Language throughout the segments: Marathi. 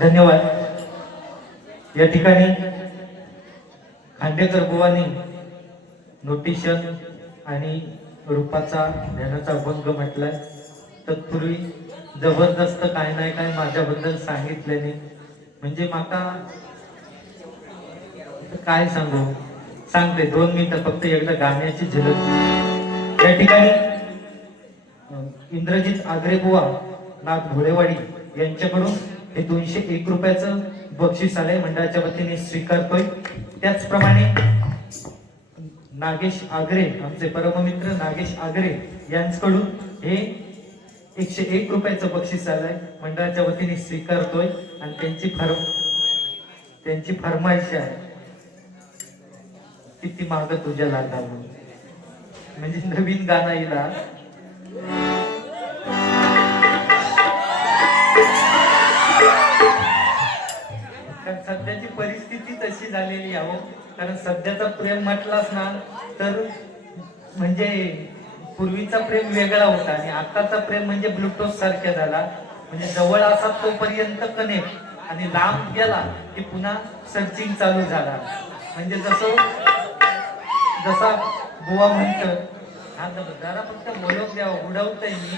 धन्यवाद। या ठिकाणी खांडेकर बुवानी नोटिशन आणि रूपाचा ध्यानाचा अभंग म्हटलाय। तत्पूर्वी जबरदस्त काय नाही काय माझ्याबद्दल सांगितल्याने म्हणजे माका काय सांगू, सांगते 2 मिनिटं फक्त एकदा गाण्याची झलक। या ठिकाणी इंद्रजित आगरे बुवा नाथ घोडेवाडी यांच्याकडून हे 201 रुपयाचं बक्षीस आलंय, मंडळाच्या वतीने स्वीकारतोय। त्याचप्रमाणे नागेश आगरे, आमचे परममित्र नागेश आगरे यांच्याकडून हे 101 रुपयाचं बक्षीस आलंय, मंडळाच्या वतीने स्वीकारतोय। आणि त्यांची फरमाईश आहे, किती माग तुझ्या लागा, म्हणजे नवीन गाणं येईल। सध्याची परिस्थिती तशी झालेली आहे, कारण सध्याचा प्रेम म्हटलास ना तर म्हणजे पूर्वीचा प्रेम वेगळा होता आणि आताचा प्रेम म्हणजे ब्लूटूथ सारख्या झाला। म्हणजे जवळ असा तोपर्यंत कनेक्ट आणि लांब गेला की पुन्हा सर्चिंग चालू झाला। म्हणजे जसा बुवा म्हणत हा जरा फक्त बोलव द्या, उडवतय मी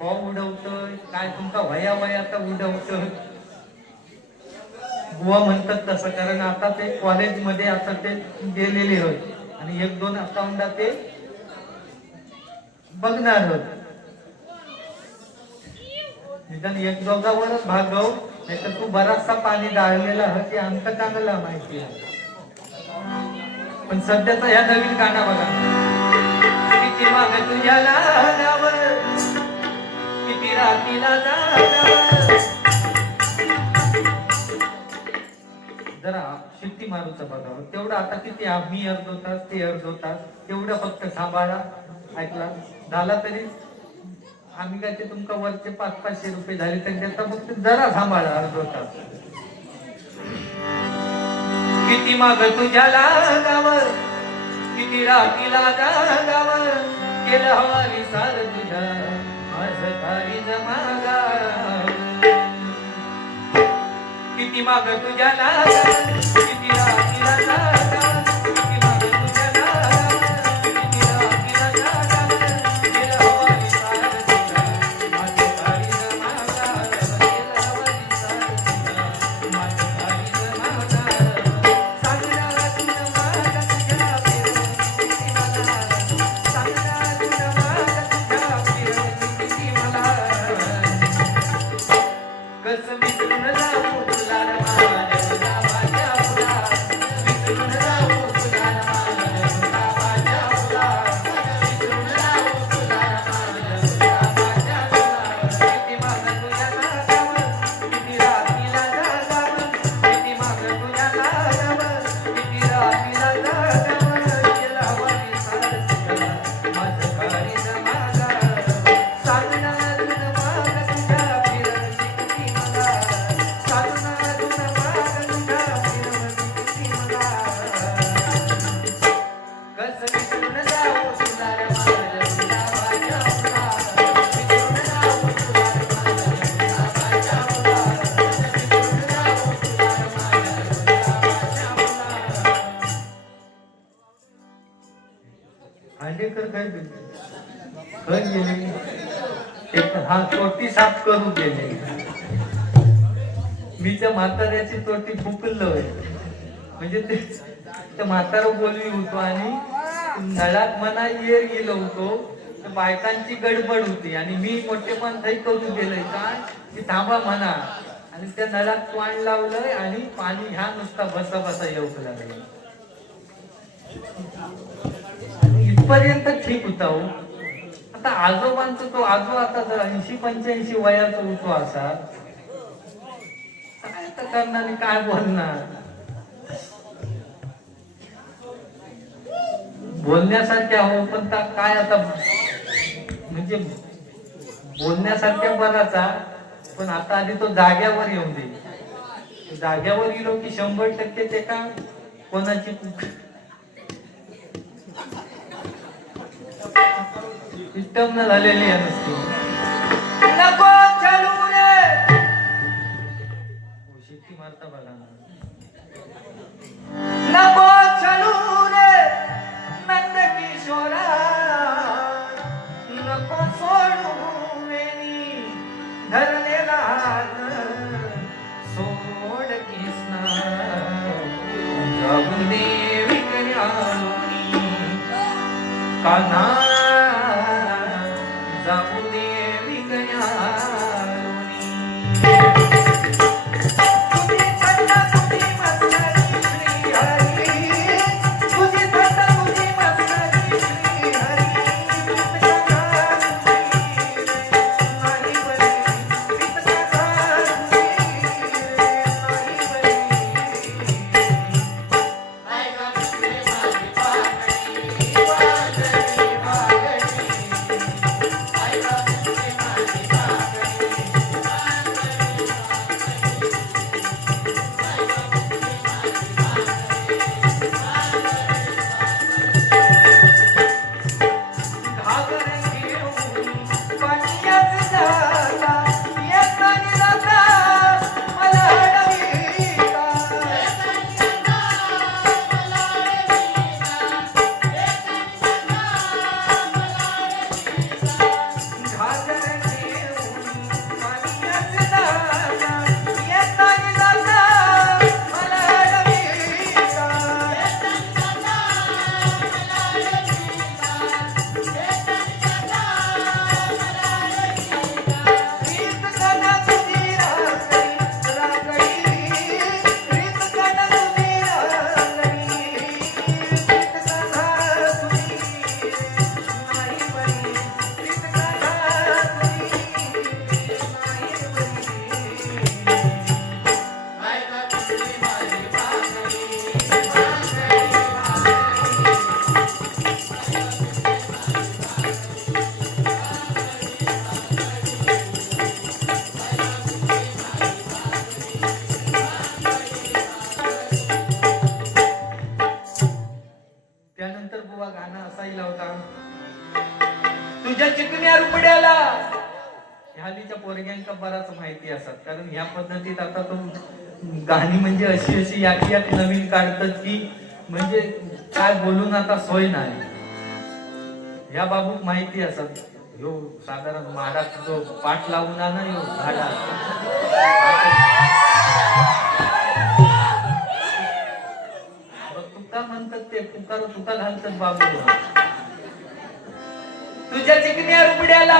हो उडवतोय काय तुमका वया वयाचा उडवतोय बुवा म्हणतात तसं। कारण आता ते कॉलेजमध्ये आता ते गेलेले होते आणि 1-2 अकाउंट ते बघणार होत, निदान 1-2वरच भागव, नाही तर तू बराचसा पाणी डाळलेला होती आमचं चांगला माहिती आहे। पण सध्याचा ह्या नवीन गाणं बघा, किती माग तुझ्या लागावर, किती रात्रीला जागावर, जरा शिट्टी मारूचं बघावं तेवढं। आता किती आम्ही अर्धो तास ते अर्धो तास तेवढं फक्त सांभाळा, ऐकला झाला तरी आम्ही काय ते तुमका वरचे 500-500 रुपये झाले तर त्याचा फक्त जरा सांभाळा अर्धो तास। किती माग तुझ्या लागावर, किती रात्रीला जागावर, केलं हवा विसार तुझ्या माझं काही जमागावर। किती माग तुझ्या लागावर, किती रात्रीला जागावर, किती माग तुझ्या लागावर, किती रात्रीला जागावर, केलं हवा विसार तुझ्या माझं काही जमागावर, केलं हवा विसार तुझ्या माझं काही जमागावर। सांगणार तुझं माग तुझ्या फिरवून मला, सांगणार तुझं माग तुझ्या फिरवून मला, कसं विसरून जाऊ तुला माझ्या माझ्या मुला, विसरून जाऊ तुला माझ्या माझ्या मुला, विसरून जाऊ तुला माझ्या माझ्या मुला। किती माग तुझ्या लागावर, किती रात्रीला जागावर, किती माग तुझ्या लागावर, किती रात्रीला जागावर, केला हवा विसार तुझ्या माझं काही जमागावर। सांगणार तुझं माग तुझ्या फिरवून किती मला, सांगणार तुझं माग तुझ्या फिरवून किती मला, कसं विसरून जाऊ तुला माझ्या तुला माझ्या मुला, विसरून जाऊ तुला माझ्या तुला माझ्या मुला, विसरून जाऊ तुला माझ्या तुला माझ्या मुला। खांडेकर काय गेले, हा तोटी साफ करून गेले। मी त्या म्हाताऱ्याची तोटी फुकलोय, म्हणजे ते त्या म्हातारा बोलवी होतो आणि नळात म्हणा येर गेलो होतो, बायकांची गडबड होती आणि मी मोठेपण थै करून गेलोय काय की थांबा म्हणा, आणि त्या नळात पाणी लावलंय आणि पाणी ह्या नुसता बसा बसा येऊक लागलं। इथपर्यंत ठीक होता हो। आता आजोबांचा तो आजो आता 80-85 वयाचा होतो असा, काय आता करणार काय बोलणार, बोलण्यासारख्या हो पण काय आता म्हणजे बोलण्यासारख्या बराचा, पण आता आधी तो जाग्यावर येऊन दे। जाग्यावर गेलो की 100% ते का कोणाची सिस्टम न झालेली आहे नुसती। नको चलू रे अर्थ बघा ना. नको चलू रे नंद किशोरा, नको सोडू वेणी धरलेला हात, सोड कृष्णा जाऊ दे विकण्यालोनी, कान्हा जाऊ दे विकण्यालोनी. तुझी थंड तुझी मस्करी श्री हरी, तुझी थंड तुझी मस्करी श्री हरी, नाही बरी तुझ्या चिकन्या रुपड्याला. ह्यालीच्या पोरग्यांका बराच माहिती असतात, कारण ह्या पद्धतीत आता तो गाणी म्हणजे अशी अशी याची यात नवीन काढतात की म्हणजे काय बोलून आता सोय नाही. ह्या बाबूक माहिती असत ह्यो साधारण माडात जो पाठ लावून ना ह्यो झाडा तुका म्हणतात ते तुकार तुका घालतात बाबू. तुझ्या चिकन्या रुपड्याला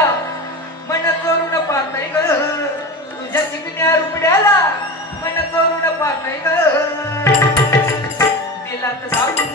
मन चोरून पाहताय ग, तुझ्या चिकन्या रुपड्याला मन चोरून पाहताय ग, दिलात धावून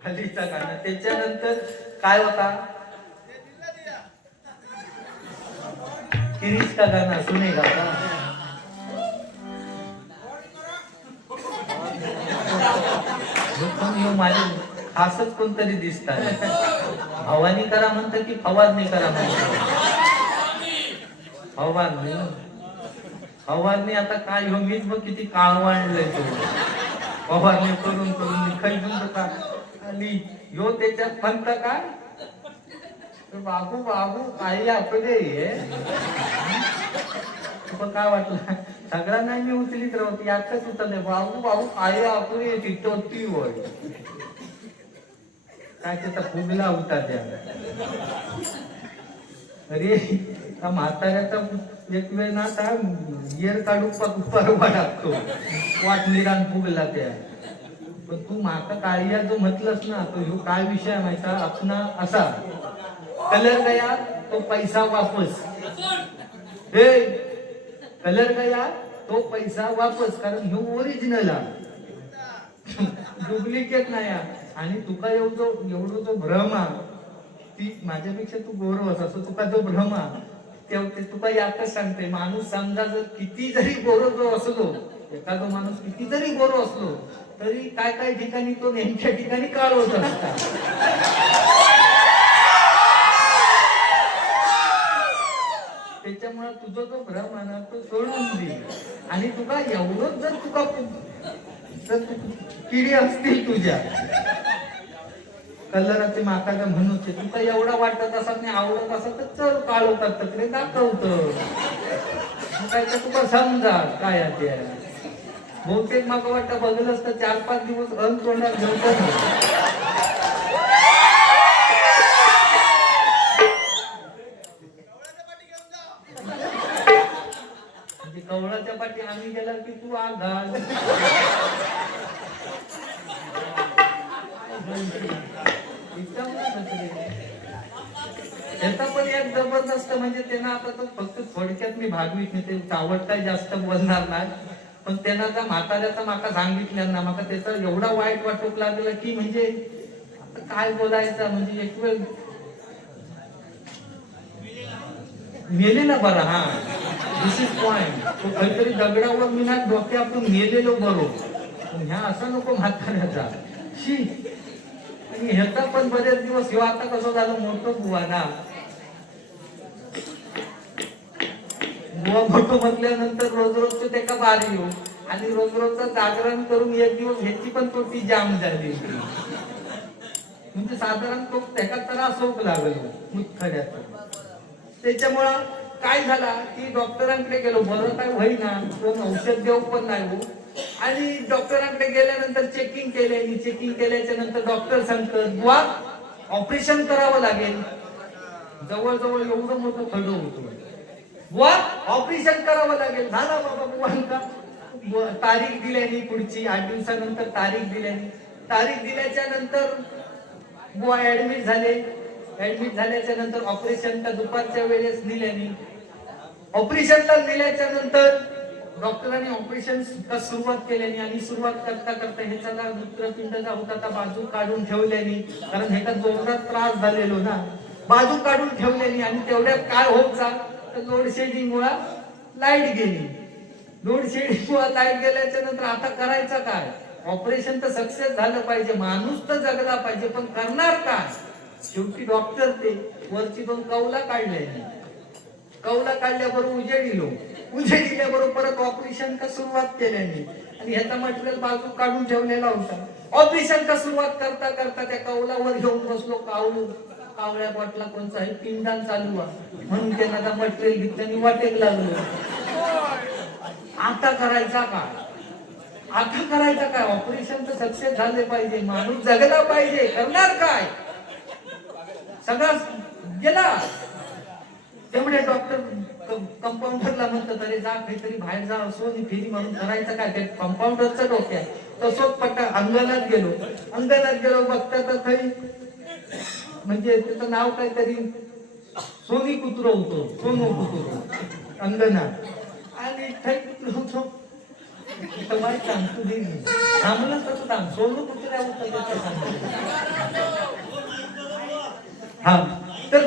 हल्लीचा गाणं. त्याच्यानंतर काय होता किरीच का गाणं सुनेगा का. माझे खासच कोणतरी दिसतात. भवानी करा म्हणतं की फवारणी करा म्हणतं. फवारणी फवारणी आता काय हो मीच बघ किती काळ वाढलंय तो. फवारणी करून करून खाई का आणि ह्यो त्याच्यात म्हणत काय बाबू बाबू काही आपले काय वाटलं सगळ्यांना मी उचलीत राहते यातच उचलले भाऊ भाऊ आई आपण येते तो ती वय काय त्याचा फुगला होता त्या अरे त्या म्हाताऱ्याचा एक वेळ ना काय गिअर काढून परवा टाकतो वाट निरान फुगला त्या पण तू माता काळिया जो म्हटलंस ना तो ह्यो काय विषय माहिती आपण असा कलर गया तो पैसा वापस हे कलर गया तो पैसा वापस कारण ह्यो ओरिजिनल डुप्लिकेट नाही आणि तुका एवढं जो भ्रम ती माझ्यापेक्षा तू गौरवस असो तुका जो भ्रम ते तुका यातच सांगते माणूस समजा जर किती जरी गोरो जो असलो एखादा माणूस किती जरी गोरो असलो तरी काय काय ठिकाणी तो नेमक्या ठिकाणी काळ होत असता त्याच्यामुळे तुझा जो भ्रम आहे ना तो सोडून दे आणि तुका एवढंच जर तुका किडी असतील तुझ्या कलराचे माकाला म्हणून तुका एवढा वाटत असत नाही आवडत असत तर चल काळ होतात तकडे दाखवत काय तर तुका समजा काय ते बहुतेक माका वाटतं बघलंच तर 4-5 दिवस तोंडात घेऊन कवळाच्या पाठी आम्ही गेला की तू आघाल त्याचा पण एक जबरदस्त म्हणजे त्यांना आता तो फक्त थोडक्यात मी भागवीत नाही ते चावट काय जास्त बोलणार नाही पण त्यांना त्या म्हाताऱ्याचा माका सांगितलं ना माका त्याचा एवढा वाईट वाटूक लागलं की म्हणजे आता काय बोलायचं म्हणजे एक वेळ मेलेला बरा हा दिस इज पॉइंट तो काहीतरी दगडावर मी ना डोक्यातून मेलेलो बरो पण ह्या असा नको म्हाताऱ्याचा शी आणि ह्याचा पण बरेच दिवस ह्यो आता कसं झालं मोठं बुवा ना बुवा मोठं म्हटल्यानंतर रोज रोजचं त्याका बारी येऊ आणि रोज रोजचं जागरण करून एक दिवस ह्याची पण तोटी जाम झाली म्हणजे साधारण तो त्याका त्रास होऊ लागलो मुतखड्याचा त्याच्यामुळं काय झाला की डॉक्टरांकडे गेलो बरं काय होईना कोण औषध देऊ पण नाही हो आणि डॉक्टरांकडे गेल्यानंतर चेकिंग केले आणि चेकिंग केल्याच्या नंतर डॉक्टर सांगतात बुवा ऑपरेशन करावं लागेल जवळजवळ एवढं मोठं खडं होतं बुवा ऑपरेशन करावं लागेल झाला बाबा बुवा तारीख दिल्याने पुढची 8 दिवसानंतर तारीख दिल्याच्या नंतर बुवा ऍडमिट झाले ऍडमिट झाल्याच्या नंतर ऑपरेशनला दुपारच्या वेळेस नेल्याने ऑपरेशनला नेल्याच्या नंतर डॉक्टरांनी ऑपरेशन सुरुवात केल्याने आणि सुरुवात करता करता ह्याचा मूत्रपिंडचा होता त्या बाजू काढून ठेवल्याने कारण ह्याचा जोरदार त्रास झालेलो ना बाजू काढून ठेवल्याने आणि तेवढ्यात काय होत चाल तर लोड शेडिंग मुळे लाईट गेली लोड शेडिंग मुळे लाईट गेल्याच्या नंतर आता करायचं काय ऑपरेशन तर सक्सेस झालं पाहिजे माणूस तर जगला पाहिजे पण करणार काय शेवटी डॉक्टर ते वरची 2 कौला काढल्याबरोबर उजेडिल्याबरोबर परत ऑपरेशन का सुरुवात केल्याने आणि ह्याचा मटेरियल बाजू काढून ठेवलेला होता ऑपरेशन का सुरुवात करता करता त्या कौलावर घेऊन बसलो कावळ्या बॉटला कोणचा आहे पिंडान चालू आहे म्हणून त्यांना मटेरियल घेतलं आणि वाटेक लागलो आता करायचा काय ऑपरेशन तर सक्सेस झाले पाहिजे माणूस जगला पाहिजे करणार काय सगळा गेला तेवढे डॉक्टर कंपाऊंडरला म्हणतात अरे जा काहीतरी बाहेर जा असो फेरी म्हणून करायचं काय ते कंपाऊंडरचा डोक्यात तसोच पट्टा अंगणात गेलो बघता तर काही म्हणजे त्याचं नाव काहीतरी सोनी कुत्रो होतो सोनू कुत्रो अंगणात आणि थै कुत्रो होतो तुम्हाला सांगतो थांबलं तसं थांब सोनू कुत्र्या होतं हा तर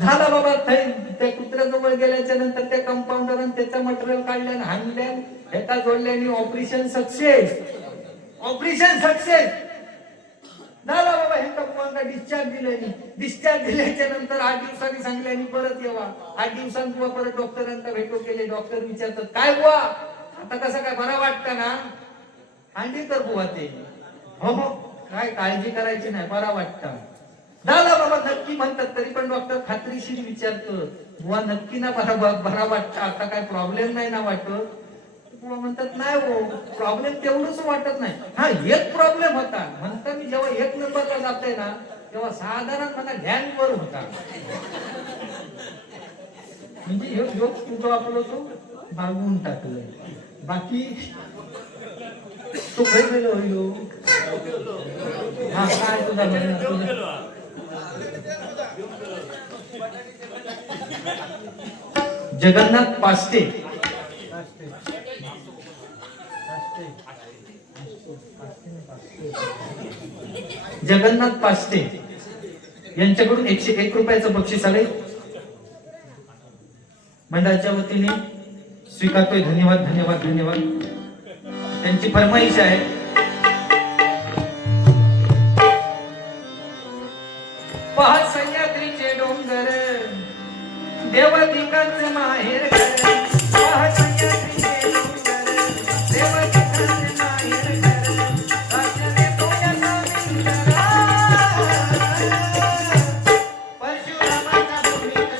झाला बाबा त्या कुत्र्याजवळ गेल्याच्या नंतर त्या कंपाऊंडरने त्याचं मटेरियल काढलं हाणल्या एका जोडल्याने ऑपरेशन सक्सेस झाला बाबा हे कंपाऊंडर डिस्चार्ज दिल्याच्या नंतर 8 दिवसांनी सांगल्याने परत येवा 8 दिवसांनी परत डॉक्टरांना भेटो केले डॉक्टर विचारतात काय बुवा आता कसं काय बरं वाटतं ना हांडी कर बुवा ते हो काय काळजी करायची नाही बरं वाटतं झालं बाबा नक्की म्हणतात, तरी पण डॉक्टर खात्रीशीर विचारतो, बुवा नक्की ना बरा वाटतं, आता काय प्रॉब्लेम नाही ना वाटत? बुवा म्हणतात नाही हो, प्रॉब्लेम तेवढंच वाटत नाही. हा एक प्रॉब्लेम होता म्हणता, मी जेव्हा एक नंबरला जाते ना तेव्हा साधारण मला गँगवर होता. म्हणजे हे योग तुझं आपलं तो भागवून टाकलं, बाकी तो काही होईल. हा काय तुझा म्हणणं? जगन्नाथ पास्टे जगन्नाथ पास्टे यांच्याकडून 101 रुपयाचं बक्षीस आले, मंडळाच्या वतीने स्वीकारतोय. धन्यवाद धन्यवाद धन्यवाद. त्यांची फरमाईश आहे, पहा सह्याद्रीचे डोंगर देवदिकांचे माहेर घर, पहा सह्याद्रीचे डोंगर देवदिकांचे माहेर घर, राज्याने डोळ्याचा विंदरा, परशुरामाच्या भूमीत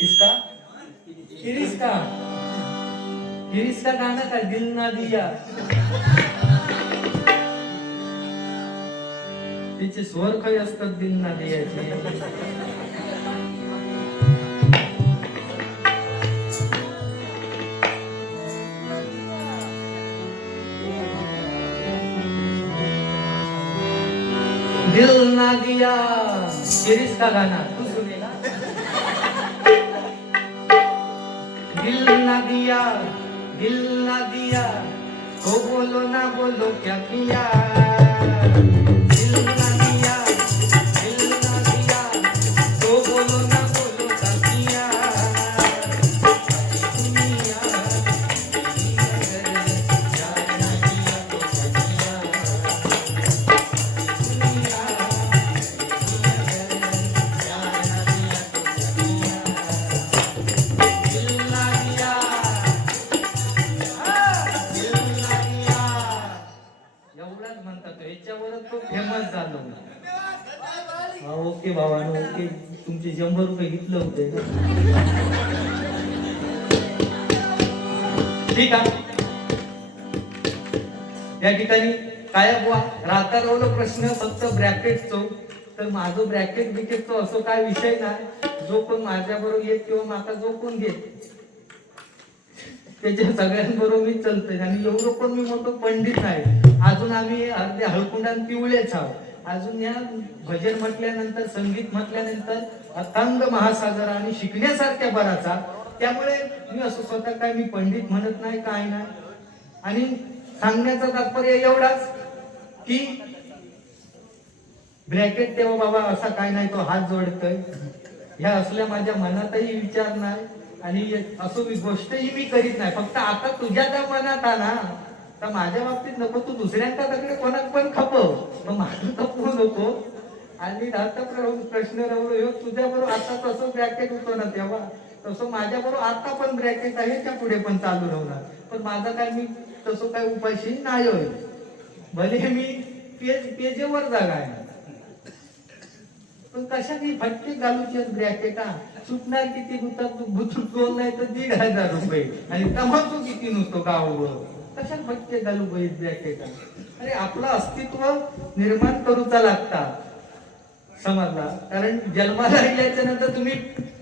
किसका? किरिस्का. किरिस्का गाणं का दिल ना दिया. तिचे स्वर काही असतात दिल ना दियाचे. दिल ना दिया किरिस्का गाना तू सुनेगा. दिल ना दिया तो बोलो ना बोलो क्या किया. दिल ना दिया तो बोलो ना बोलो क्या किया. दुनिया प्यार ना किया तो क्या किया. दुनिया प्यार ना किया तो क्या किया. दिल ना दिया. एवढाच म्हणतात तो, याच्यावरच तो फेमस झालो. ओके भावानो, ओके. तुमचे 100 रुपये घेतलं होते. ठीक आहे. या ठिकाणी काय बुवा राहता राहिलो प्रश्न फक्त ब्रॅकेटचो. तर माझं ब्रॅकेट बिकेटचो असं काय विषय नाही. जो कोण माझ्या बरोबर येत किंवा माका जो कोण घेत त्याच्या सगळ्यांबरोबर मी चलतोय. आणि एवढं पण मी मोठं पंडित नाही. अजून आम्ही अर्धे हळकुंडान पिवळेच आहोत. अजून या भजन म्हटल्यानंतर संगीत म्हटल्यानंतर अथांग महासागर आणि शिकण्यासारख्या बराचा. त्यामुळे मी असं स्वतः काय मी पंडित म्हणत नाही, काय नाही. आणि सांगण्याचा तात्पर्य एवढाच की ब्रॅकेट तेव्हा बाबा असा काय नाही तो हात जोडतोय ह्या असल्या माझ्या मनातही विचार नाही. आणि असं गोष्टही मी करीत नाही. फक्त आता तुझ्या त्या मनात ना तर माझ्या बाबतीत नको. तू दुसऱ्यांच्या तकडे कोणात पण खपव, पण माझं खपवू नको. आणि आता प्रश्न राहू तुझ्या बरोबर आता तसं ब्रॅकेट होतो ना तेव्हा तसं माझ्या बरोबर आता पण ब्रॅकेट आहे, त्या पुढे पण चालू राहणार. पण माझा काय मी तसं काय उपाशी नाही होय. भले मी पेजेवर जागा आहे पण कशाने फटके घालूचे ब्रॅकेटा. सुटणार किती गुतून नाही तर 1,500 रुपये. आणि तमाशू किती नुसतो गाववर. कशात फटके घालू ब्रॅकेटा. अरे आपलं अस्तित्व निर्माण करूचा लागता समजला. कारण जन्माला येण्याच्या नंतर तुम्ही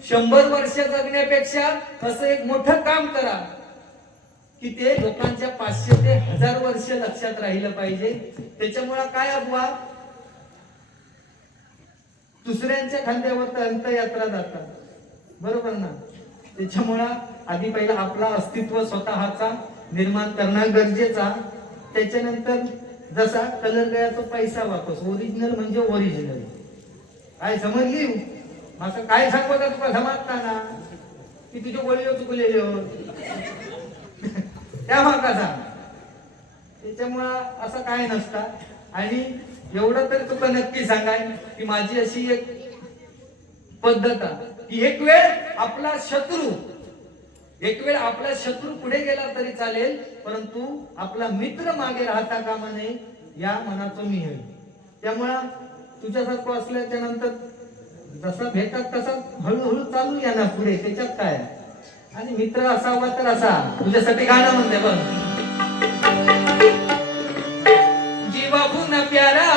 100 वर्ष जगण्यापेक्षा असं एक मोठं काम करा की ते लोकांच्या 500 ते 1000 वर्ष लक्षात राहिलं पाहिजे. त्याच्यामुळे काय अबवा दुसऱ्यांच्या खांद्यावर तर अंतयात्रा जातात, बरोबर ना. त्याच्यामुळं आधी पहिला आपला अस्तित्व स्वतःचा निर्माण करणं गरजेचा. त्याच्यानंतर जसा कलर गया तो पैसा वापस. ओरिजिनल म्हणजे ओरिजिनल. काय समजली माका काय सांगत तुला समजता ना की तुझ्या गोळीवर चुकलेले त्या माका सांग. त्याच्यामुळं असं काय नसता. आणि एवढं तर तुला नक्की सांगाय की माझी अशी एक पद्धत आहे की एक वेळ आपला शत्रू पुढे गेला तरी चालेल, परंतु आपला मित्र मागे राहता कामा नये या मनाचं मी आहे. त्यामुळं तुझ्यासारखं असल्याच्या नंतर जसा भेटत तसा हळूहळू चालू या ना पुढे. त्याच्यात काय. आणि मित्र असावा तर असा. तुझ्यासाठी गाणं म्हणते बघ. जीवाहून प्यारा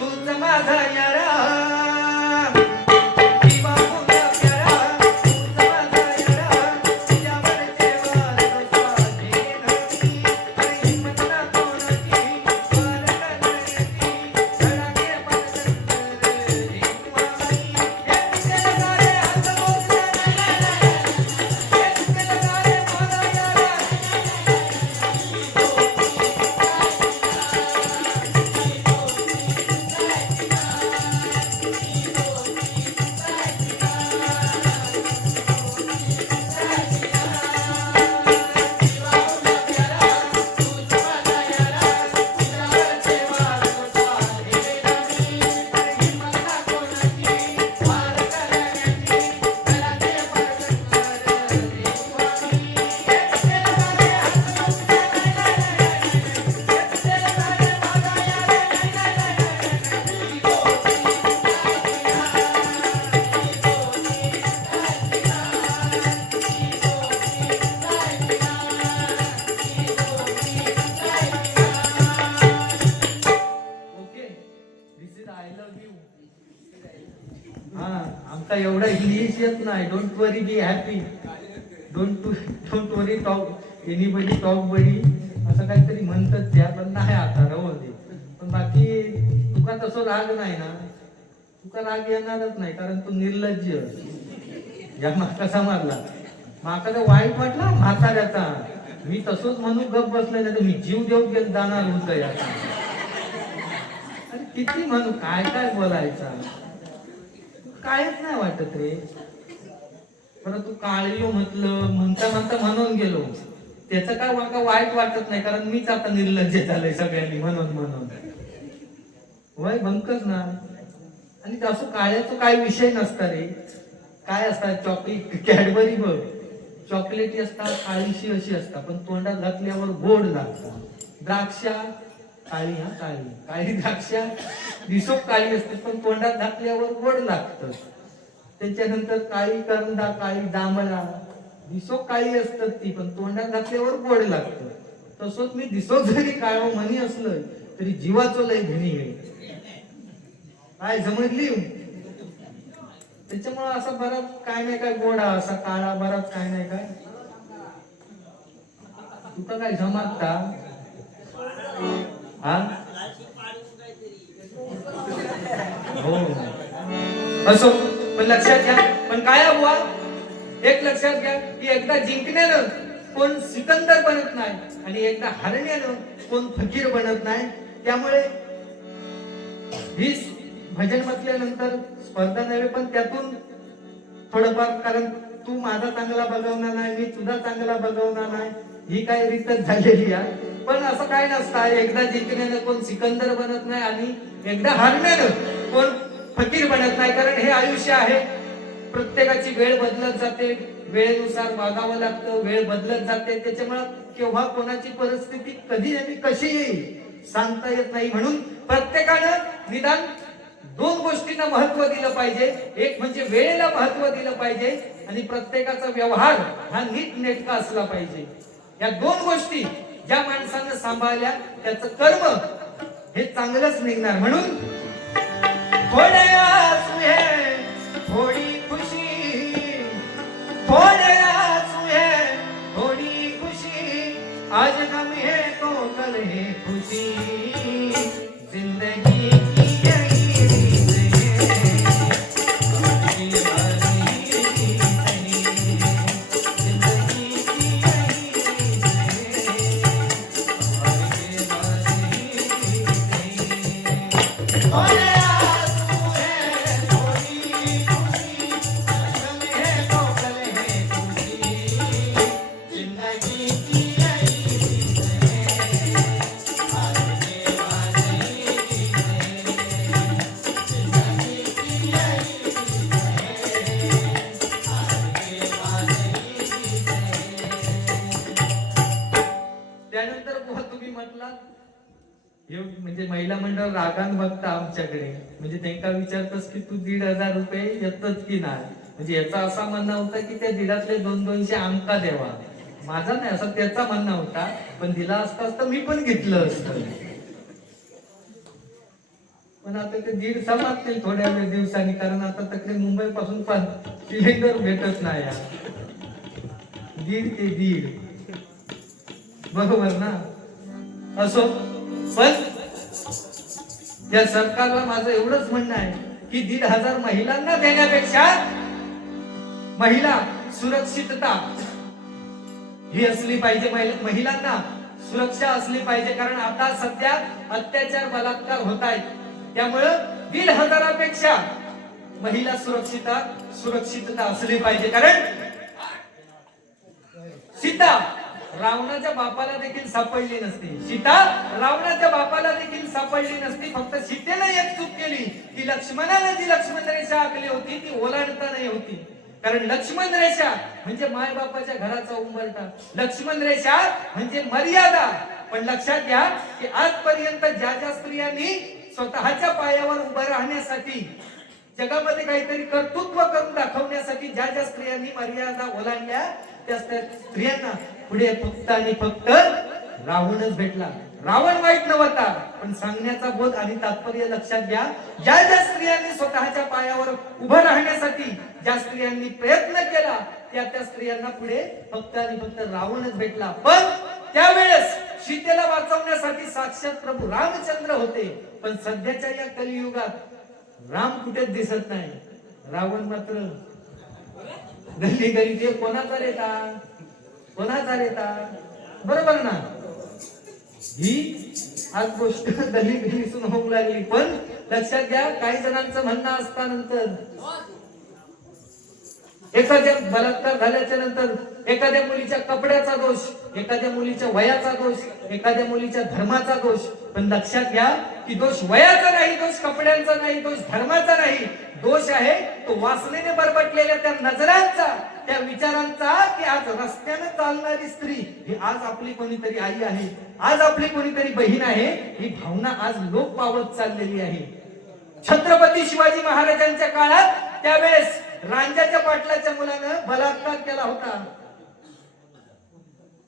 तुझा माझा यारा. जीवाहून प्यारा तुझा माझा यारा. तुझ्यावरचे वार स्वाधीन नाही. हिम्मत ना कोणाची वार करण्याची. धडाके पडतात रिंगमाई. हे तुझे लगारे हात बोलता नाही. हे तुझे लगारे मला यारा. इंग्लिश येत नाही. Don't worry be happy, don't worry talk anybody talk buddy असं काहीतरी म्हणतात त्या, पण नाही आता राहू दे. पण बाकी तुका तसं राग नाही ना, तुका राग येणारच नाही, कारण तू निर्लज्ज. या कसा मारला माका तर वाईट वाटला म्हाताऱ्याचा. मी तसंच म्हणून गप बसले नाही तर मी जीव देऊन गेल जाणार होत याचा. किती म्हणू, काय काय बोलायचा, कायच नाही वाटत रे. परंतु काळीयो म्हटलं म्हणता म्हणता म्हणून गेलो, त्याचं काय माका वाईट वाटत नाही, कारण मीच आता निर्लज्ज झालंय सगळ्यांनी म्हणून वय बंकच ना. आणि असं काळ्याचा काय विषय नसता रे. काय असतात चॉकलेट, कॅडबरी बघ, चॉकलेटी असतात काळीशी अशी असतात, पण तोंडात घातल्यावर गोड लागतात. द्राक्षा काळी, हा काळी काळी द्राक्षा दिसो काळी असते, पण तोंडात घातल्यावर गोड लागतं. त्याच्यानंतर काळी करंदा, काळी जांभळा दिसो काळी असतात ती, पण तोंडात घातल्यावर गोड लागतं. तसंच मी दिसो जरी काळो म्हणी असलं तरी जीवाचं लय धनी आहे. काय समजली? त्याच्यामुळे असा बराच काय नाही काय गोडा, असा काळा बराच काय नाही काय. तुका काय जमात हा? हो असो, पण लक्षात घ्या. पण काय बुवा, एक लक्षात घ्या की एकदा जिंकण्यानं कोण सिकंदर बनत नाही आणि एकदा हरण्यानं कोण फकीर बनत नाही. त्यामुळे ही भजन म्हटल्यानंतर स्पर्धा नव्हे, पण त्यातून थोडंफार, कारण तू माझा चांगला बघवणार नाही, मी तुझा चांगला बघवणार नाही, ही काय रीतच झालेली आहे. पण असं काय नसतं, एकदा जिंकण्यानं कोण सिकंदर बनत नाही आणि एकदा हारण्यानं कोण फकीर बनत नाही. कारण हे आयुष्य आहे, प्रत्येकाची वेळ बदलत जाते, वेळेनुसार वागावं लागतं, वेळ बदलत जाते. त्याच्यामुळे केव्हा कोणाची परिस्थिती कधी आणि कशी येईल सांगता येत नाही. म्हणून प्रत्येकानं निदान दोन गोष्टींना महत्व दिलं पाहिजे. एक म्हणजे वेळेला महत्व दिलं पाहिजे आणि प्रत्येकाचा व्यवहार हा नीट नेटका असला पाहिजे. या दोन गोष्टी ज्या माणसानं सांभाळल्या त्याचं कर्म हे चांगलंच निघणार. म्हणून थोडे आसू है थोडी खुशी, थोडे आसू है थोडी खुशी, आज गम है तो कल है खुशी, जिंदगी म्हणजे महिला मंडळ रागान बघता आमच्याकडे, म्हणजे त्यांना विचारतस की तू 1,500 रुपये येतच की नाही. म्हणजे याचा असा म्हणणं होता की त्या 1,500 200 आमका देवा. माझा नाही असं त्याचा म्हणणं होता, पण दिला असता तर मी पण घेतलं असतं. पण आता ते 1,500 समाजतील थोड्या वेळ दिवसांनी, कारण आता तकडे मुंबई पासून पण सिलेंडर भेटत नाही. 1,500 ते 1,500 बरोबर ना. असो, पण या सरकारला माझं एवढंच म्हणणं आहे की 1,500 महिलांना देण्यापेक्षा महिला सुरक्षितता ही असली पाहिजे, महिलांना सुरक्षा असली पाहिजे. कारण आता सध्या अत्याचार बलात्कार होत आहेत, त्यामुळं 1,500 पेक्षा महिला सुरक्षितता असली पाहिजे. कारण सीता रावणाच्या बापाला देखील सापडली नसती, सीता रावणाच्या बापाला देखील सापडली नसती. फक्त सीतेनं एक चूक केली की लक्ष्मणाने जी लक्ष्मण रेषा आखली होती ती ओलांडता नाही होती. कारण लक्ष्मण रेषा म्हणजे माय बापाच्या घराचा उंबरठा, लक्ष्मण रेषा म्हणजे मर्यादा. पण लक्षात घ्या की आजपर्यंत ज्या ज्या स्त्रियांनी स्वतःच्या पायावर उभं राहण्यासाठी, जगामध्ये काहीतरी कर्तृत्व करून दाखवण्यासाठी ज्या ज्या स्त्रियांनी मर्यादा ओलांडल्या, त्या स्त्रियांना पुढे फक्त आणि फक्त रावणच भेटला. रावण वाईट नव्हता, पण सांगण्याचा बोध आणि तात्पर्य लक्षात घ्या. ज्या ज्या स्त्रियांनी स्वतःच्या पायावर उभं राहण्यासाठी ज्या स्त्रियांनी प्रयत्न केला, त्या त्या स्त्रियांना पुढे फक्त आणि फक्त रावणच भेटला. पण त्यावेळेस सीतेला वाचवण्यासाठी साक्षात प्रभू रामचंद्र होते. पण सध्याच्या या कलियुगात राम कुठेच दिसत नाही, रावण मात्र गल्ली गल्ली. ते कोणाचा रेता, कोणाचा रेता, बरोबर ना? ही आज गोष्ट गल्ली गल्लीतून होऊ लागली. पण लक्षात घ्या, काही जणांचं म्हणणं असतानंतर एखाद्या बलात्कार झाल्याच्या नंतर एखाद्या मुलीच्या कपड्याचा दोष, एखाद्या मुलीच्या वयाचा दोष, एखाद्या मुलीच्या धर्माचा दोष. पण लक्षात घ्या की दोष वयाचा नाही, दोष कपड्यांचा नाही, दोष धर्माचा नाही. दोष आहे तो वासनेने बरबटलेल्या त्या नजरांचा, त्या विचारांचा, की आज रस्त्याने चालणारी स्त्री ही आज आपली कोणीतरी आई आहे, आज आपली कोणीतरी बहीण आहे, ही भावना आज लोप पावत चाललेली आहे. छत्रपती शिवाजी महाराजांच्या काळात त्यावेळेस रांजाच्या पाटलाच्या मुलानं बलात्कार केला होता.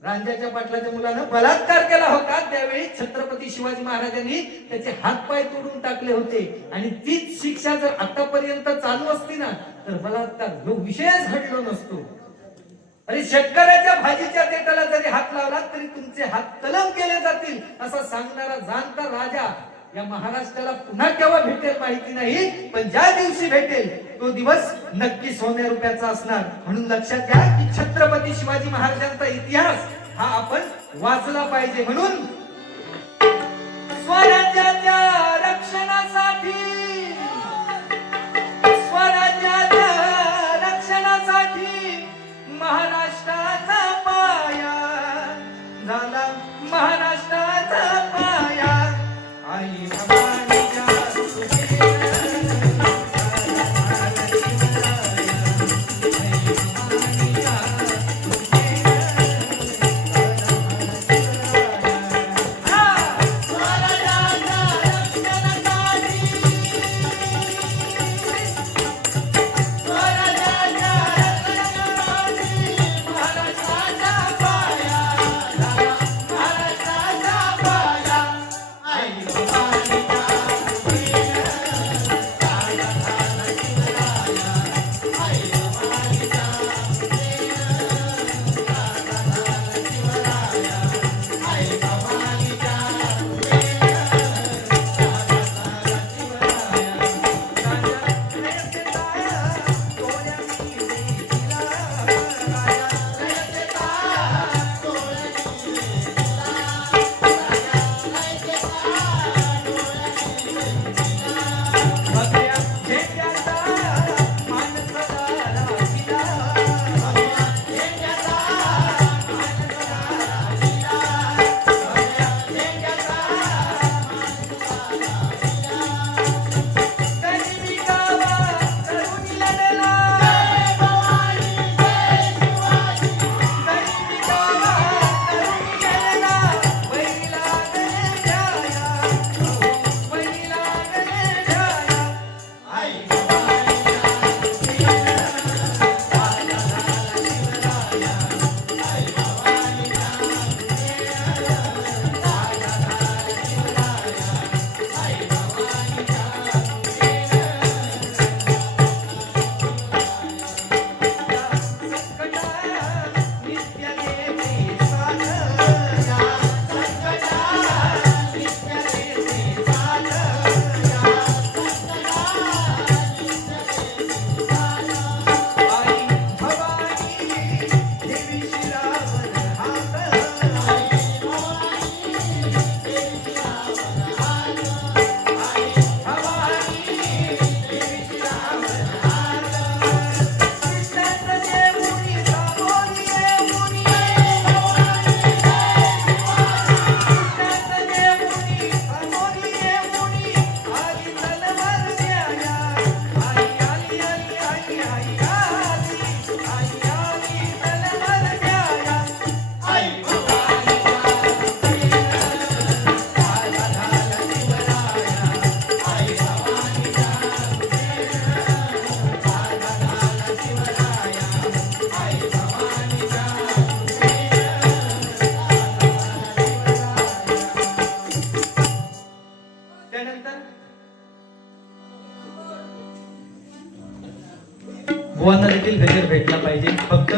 रांजाच्या पाटलाच्या मुलानं बलात्कार केला होता. त्यावेळी छत्रपती शिवाजी महाराजांनी त्याचे हातपाय तोडून टाकले होते. आणि तीच शिक्षा जर आतापर्यंत चालू असती ना, तर बलात्कार जो विषयच घडलो नसतो. आणि शेतकऱ्याच्या भाजीच्या देठाला जरी हात लावला तरी तुमचे हात कलम केले जातील, असा सांगणारा जाणता राजा या महाराष्ट्राला पुन्हा केव्हा भेटेल माहिती नाही, पण ज्या दिवशी भेटेल तो दिवस नक्की सोन्या रुपयाचा असणार. म्हणून लक्षात घ्या की छत्रपती शिवाजी महाराजांचा इतिहास हा आपण वाचला पाहिजे. म्हणून स्वराज्याच्या रक्षणासाठी, स्वराज्याच्या रक्षणासाठी महाराष्ट्राचा पाया झाला, महाराष्ट्राचा पाया आई भवानीच्या स्वराज्याच्या बुवांना देखील गजर भेटला पाहिजे. फक्त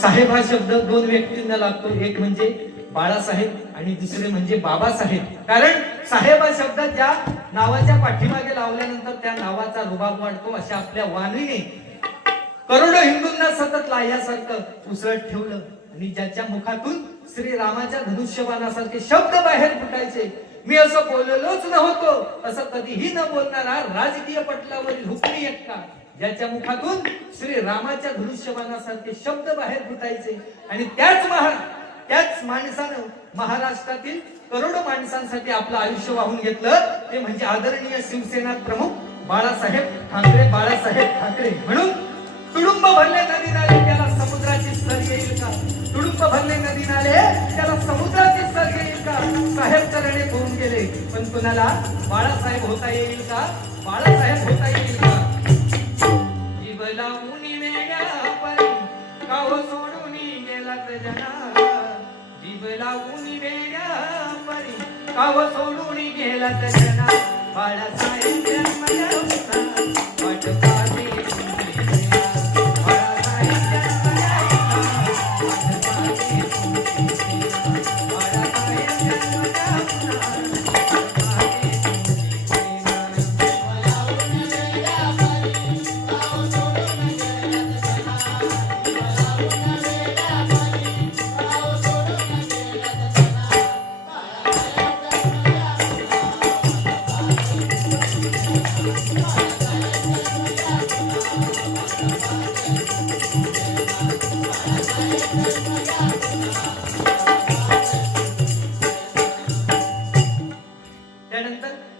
साहेब हा शब्द दोन व्यक्तींना लागतो, एक म्हणजे बाळासाहेब आणि दुसरे म्हणजे बाबासाहेब. कारण साहेब हा शब्द त्या नावाच्या पाठीमागे लावल्यानंतर त्या नावाचा रुबाब वाढतो. अशा आपल्या वाणीने करोडो हिंदूंना सतत लाह्यासारखं उसळत ठेवलं आणि ज्याच्या मुखातून श्रीरामाच्या धनुष्यबाणासारखे शब्द बाहेर फुटायचे. मी असं बोललोच नव्हतो असं कधीही न बोलणारा राजकीय पटलावरील हुकमी एकटा, ज्याच्या मुखातून श्री रामाच्या धनुष्यबाणासारखे शब्द बाहेर फुटायचे. आणि त्याच माणसानं महाराष्ट्रातील करोडो माणसांसाठी आपलं आयुष्य वाहून घेतलं. ते म्हणजे आदरणीय शिवसेना प्रमुख बाळासाहेब ठाकरे. म्हणून तुडुंब भरले नदी नाले त्याला समुद्राची सर येईल का? तुडुंब भरले नदी नाले त्याला समुद्राची सर येईल का? साहेब करणे होऊन गेले, पण कुणाला बाळासाहेब होता येईल का? बाळासाहेब होता येईल का? जीव लावून वेड्या परी काहो सोडून गेला जना. जीव लावून वेड्या परी काहो सोडून गेला जना. बाळासाहेब जन्मला होता वाट पाहते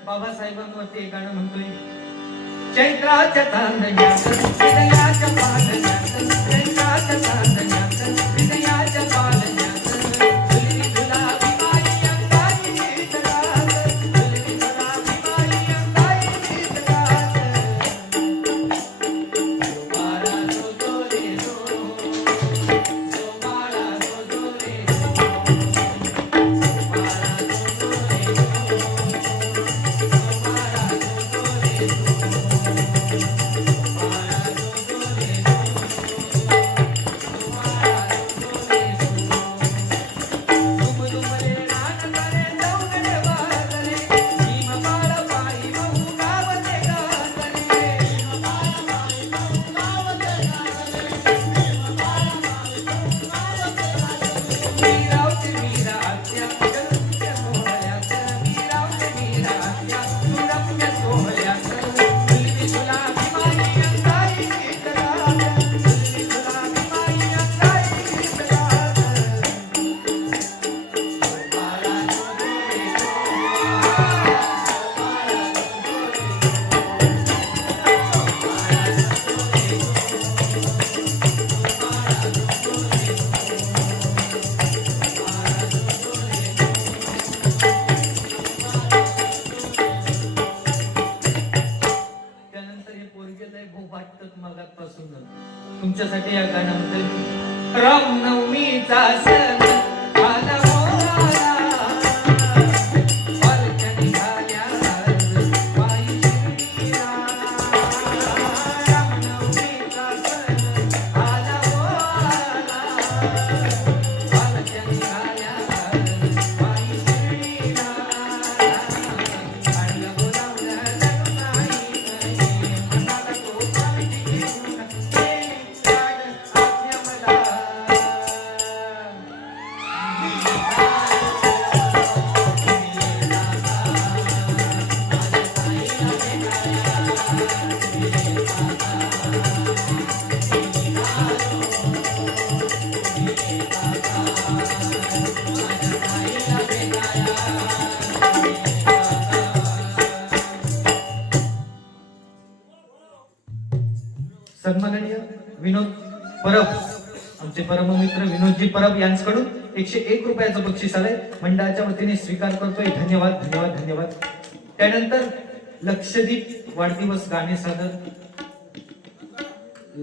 बाबासाहेबांवरती एक गाणं म्हणतोय. चैत्राच्या चांदण्यात हृदयाच्या पालण्यात, चैत्राच्या चांदण्यात हृदयाच्या पालण्यात फुलली गुलाबी माई अंगाई गीत गात, फुलली गुलाबी माई अंगाई गीत गात. बाळा जो रे जो, बाळा जो रे जो, बाळा जो रे जो. तुमच्यासाठी या गाण्यामध्ये रामनवमीचा सण आला हो आला, पालख्या निघाल्या पायी शिर्डीला. रामनवमीचा सण आला हो आला, पालख्या निघाल्या पायी शिर्डीला. आणि बोलावलं नाही मनाला कोपाली घेऊन सन्माननीय विनोद परब, आमचे परममित्र विनोदजी परब यांच्याकडून 101 रुपयाचं बक्षीस आलंय. मंडळाच्या वतीने स्वीकार करतोय. धन्यवाद धन्यवाद धन्यवाद. त्यानंतर लक्षदीप वाढदिवस गाणे सादर.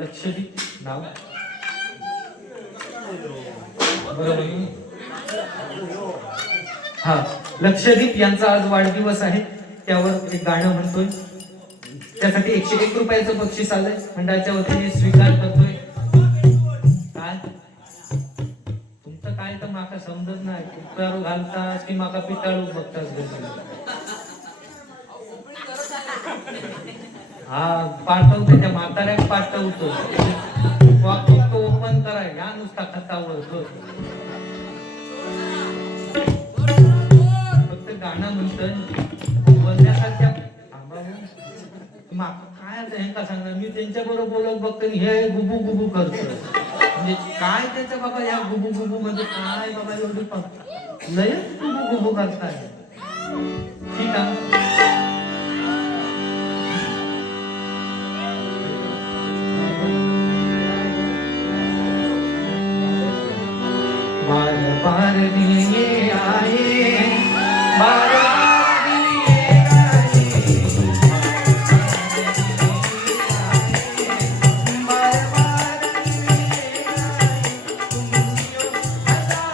लक्षदीप नाव बरोबर. हा, लक्षदीप यांचा आज वाढदिवस आहे, त्यावर एक गाणं म्हणतोय. त्यासाठी 101 रुपयाचं बक्षीस आलंय, मंडळाच्या वतीने स्वीकार करतोय. काय तुमचं काय तर माका समजत नाही, कुकर घालतास की माका पिटाळू बघतास घरी. हा पाठवतो, त्या म्हाताऱ्याक पाठवतो, फक्त ओपन करा या नुसता खतावर फक्त गाणं म्हणतोय बोलण्यासारख्या. काय आता हे का सांगणार, मी त्यांच्या बरोबर बोलत बघतो हे गुबू गुबू करतो. म्हणजे काय त्याच्या बाबा या गुबू गुबू मध्ये काय बाबा एवढी लय गुबू गुबू करताय. ठीक आहे, बार बार दिए आए, बार बार दिए आए, बार बार दिए आए, तुम हजारों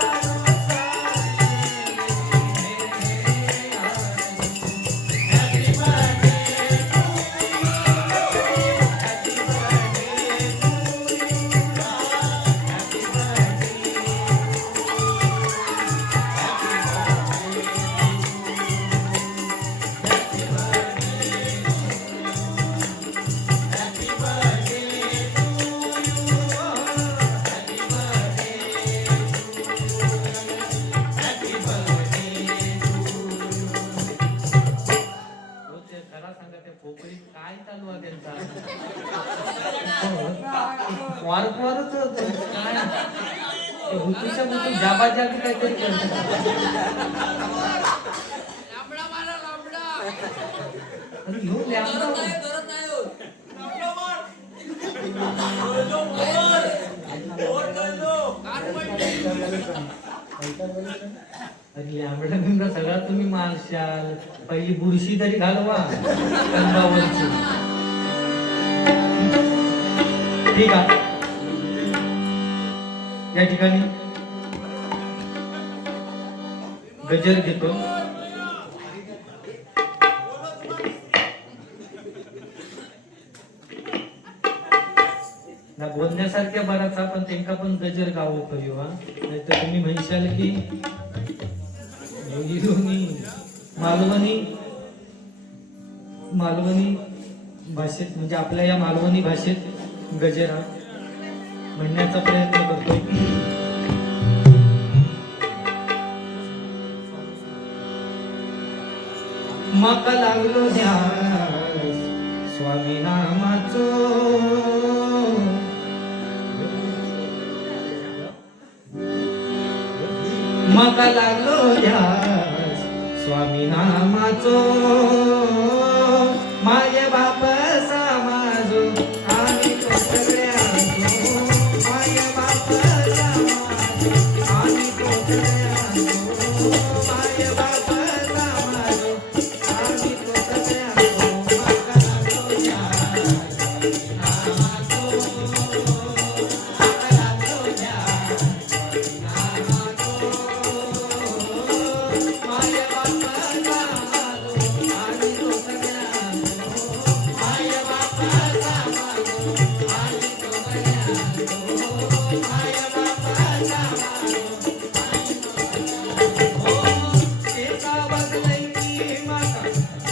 काय चालू आहे त्यांचा वारच ऋतूच्या ऋतू जाबा जाबी काहीतरी करतात. बिंबडा सगळा तुम्ही मारशाल, पहिली बुरशी तरी घालवा कंदावरची. ठीक आहे, या ठिकाणी गजर घेतो. ना बोलण्यासारख्या बराचसा पण त्यांना पण गजर गावं करू. हा नाहीतर तुम्ही म्हणशाल की मालवणी भाषेत म्हणजे आपल्या या मालवणी भाषेत गजरा म्हणण्याचा प्रयत्न करतोय. माका लागलो ध्यास स्वामी नामाचो, माका लागलो ध्यास स्वामी नामाचो, माझे बाप समाजो आम्ही तो सगळ्यांचो, माझे बाप समाजो आम्ही तो सगळ्यांचो, माझे बाप समाजो आम्ही तो सगळ्यांचो. माका लागलो ध्यास नामाचो, माका लागलो ध्यास नामाचो, माझे बाप समाजो आम्ही तो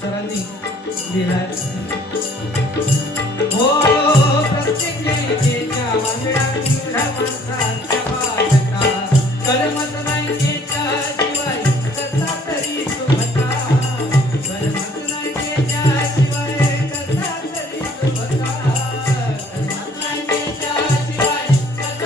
सरांनी लिहिलाय. हो प्रत्येक लेकीच्या वांगड्यात माणसाच्या वाटता, कलमत नाही त्याच्याशिवाय कसा तरी सुभता, कलमत नाही त्याच्याशिवाय कसा तरी सुभता, कलमत नाही त्याच्याशिवाय कसा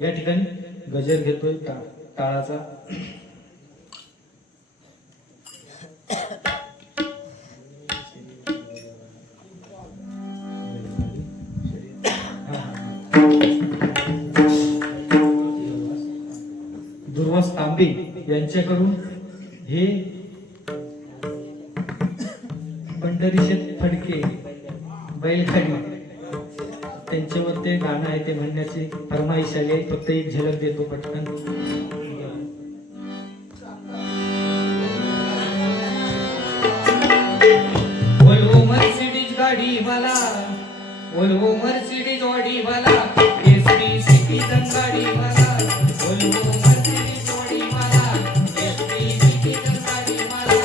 या ठिकाणी गजर घेतोय टाळाचा. दुर्वास तांबे यांच्याकडून हे पंढरीशेठ फडके बैलगाडी त्यांच्यावर ते गाणं आहे ते म्हणण्याची फरमाईश आली आहे. फक्त एक झलक देतो पटकन. वोल्वो मर्सिडीज गाडी मला, वोल्वो मर्सिडीज गाडी मला, एसटी सिटीजन गाडी मला, वोल्वो मर्सिडीज गाडी मला, एसटी सिटीजन गाडी मला,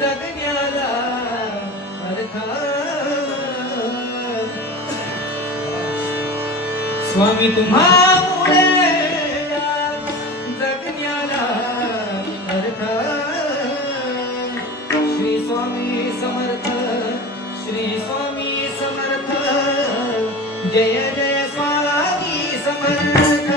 जगण्याला अर्थ स्वामी तुम्हामुळे जगण्याला अर्थ श्री स्वामी समर्थ श्री स्वामी समर्थ जय जय स्वामी समर्थ माझे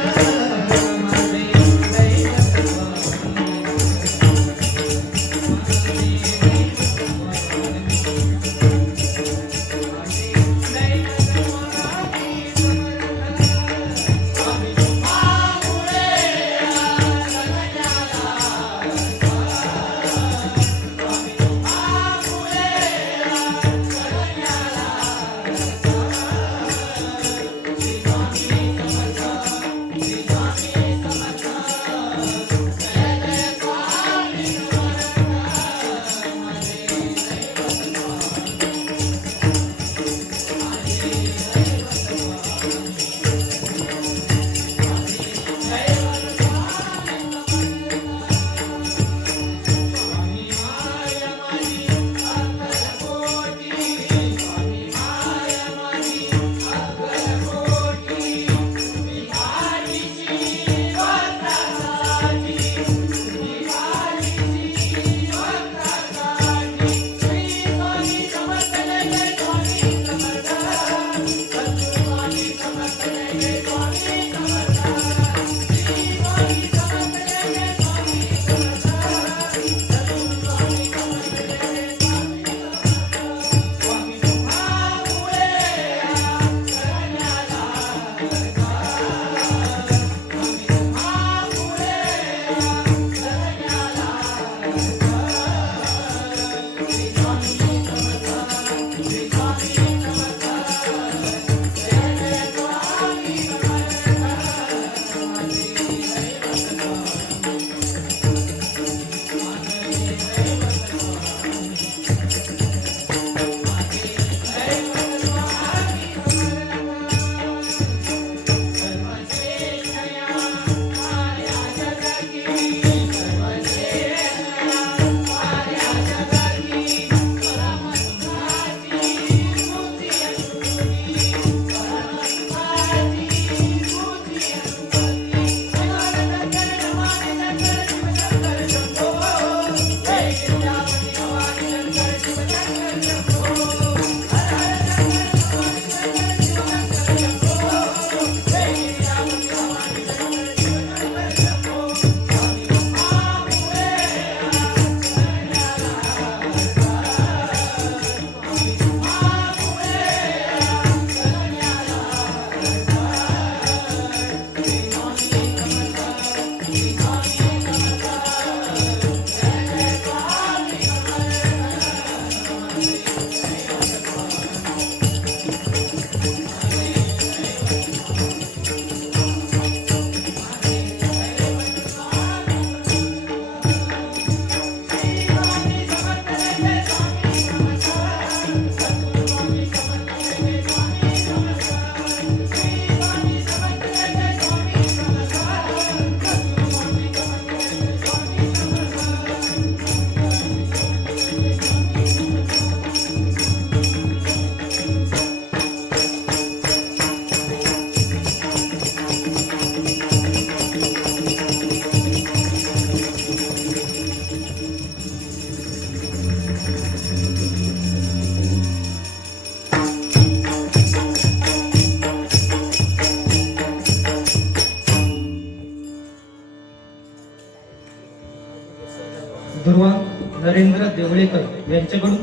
दैवत स्वामी.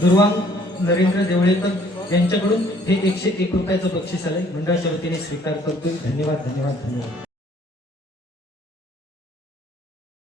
दुर्वांग नरेंद्र देवळेकर यांच्याकडून हे 101 रुपयाचं बक्षीस आलंय. मंडळाच्या वतीने स्वीकार करतोय. धन्यवाद धन्यवाद धन्यवाद.